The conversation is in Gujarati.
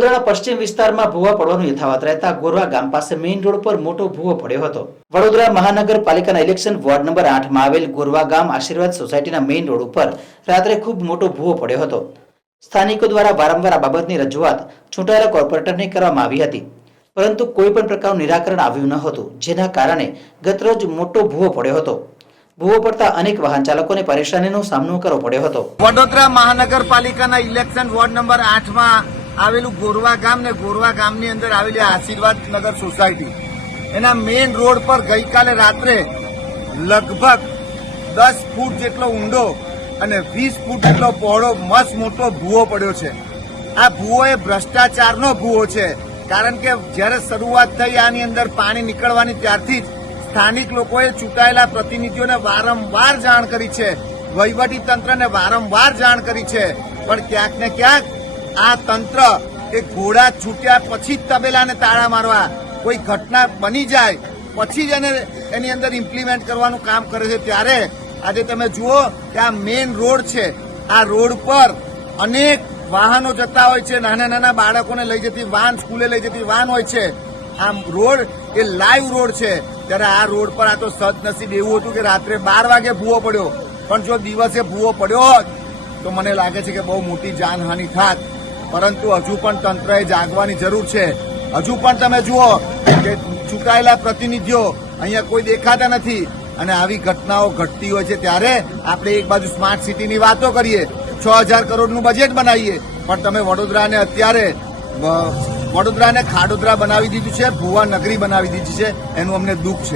વડોદરાના પશ્ચિમ વિસ્તારમાં ભૂવા પડવાનું યથાવત રહેતા ગોરવા ગામ પાસે મેઇન રોડ પર મોટો ભૂવો પડ્યો હતો. વડોદરા મહાનગરપાલિકાના ઇલેક્શન વોર્ડ નંબર આઠમાં આવેલ ગોરવા ગામ આશીર્વાદ સોસાયટીના મેઇન રોડ ઉપર રાત્રે ખૂબ મોટો ભૂવો પડ્યો હતો. સ્થાનિકો દ્વારા વારંવાર આ બાબતની રજૂઆત ચૂંટાયેલા કોર્પોરેટરને કરવામાં આવી હતી. પરંતુ કોઈ પણ પ્રકારનું નિરાકરણ આવ્યું ન હતું, જેના કારણે ગતરોજ મોટો ભૂવો પડ્યો હતો. ભૂવો પડતા અનેક વાહન ચાલકોને પરેશાનીનો સામનો કરવો પડ્યો હતો. વડોદરા મહાનગરપાલિકાના ઇલેક્શન વોર્ડ નંબર આઠમાં આવેલું ગોરવા ગામ ને ગોરવા ગામની અંદર આવેલી આશીર્વાદ નગર સોસાયટી એના મેઇન રોડ પર ગઈકાલે રાત્રે લગભગ દસ ફૂટ જેટલો ઊંડો અને વીસ ફૂટ જેટલો પહોળો મસ્ત મોટો ભૂવો પડ્યો છે. આ ભૂવો એ ભ્રષ્ટાચારનો ભૂવો છે. કારણ કે જ્યારે શરૂઆત થઈ આની અંદર પાણી નીકળવાની ત્યારથી જ સ્થાનિક લોકોએ ચૂંટાયેલા પ્રતિનિધિઓને વારંવાર જાણ કરી છે. વહીવટી તંત્રને વારંવાર જાણ કરી છે. પણ ક્યાંક ને ક્યાંક આ તંત્ર એ ઘોડા છૂટ્યા પછી જ તબેલાને તાળા મારવા કોઈ ઘટના બની જાય, પછી જ એને એની અંદર ઇમ્પ્લિમેન્ટ કરવાનું કામ કરે છે. ત્યારે આજે તમે જુઓ કે આ મેઇન રોડ છે. આ રોડ પર અનેક વાહનો જતા હોય છે. નાના નાના બાળકોને લઈ જતી વાન, સ્કૂલે લઈ જતી વાન હોય છે. આ રોડ એ લાઈવ રોડ છે. ત્યારે આ રોડ પર આ તો સદનસીબ એવું હતું કે રાત્રે બાર વાગે ભૂવો પડ્યો. પણ જો દિવસે ભૂવો પડ્યો હોત, તો મને લાગે છે કે બહુ મોટી જાનહાનિ થાત. પરંતુ હજુ પણ તંત્રએ જાગવાની જરૂર છે. હજુ પણ તમે જુઓ કે ચૂંટાયેલા પ્રતિનિધિઓ અહીંયા કોઈ દેખાતા નથી અને આવી ઘટનાઓ ઘટતી હોય છે ત્યારે આપણે એક બાજુ સ્માર્ટ સિટીની વાતો કરીએ. છ હજાર કરોડનું બજેટ બનાવીએ. પણ તમે વડોદરાને અત્યારે વડોદરાને ખાડોદરા બનાવી દીધું છે, ભુવા નગરી બનાવી દીધી છે. એનું અમને દુઃખ છે.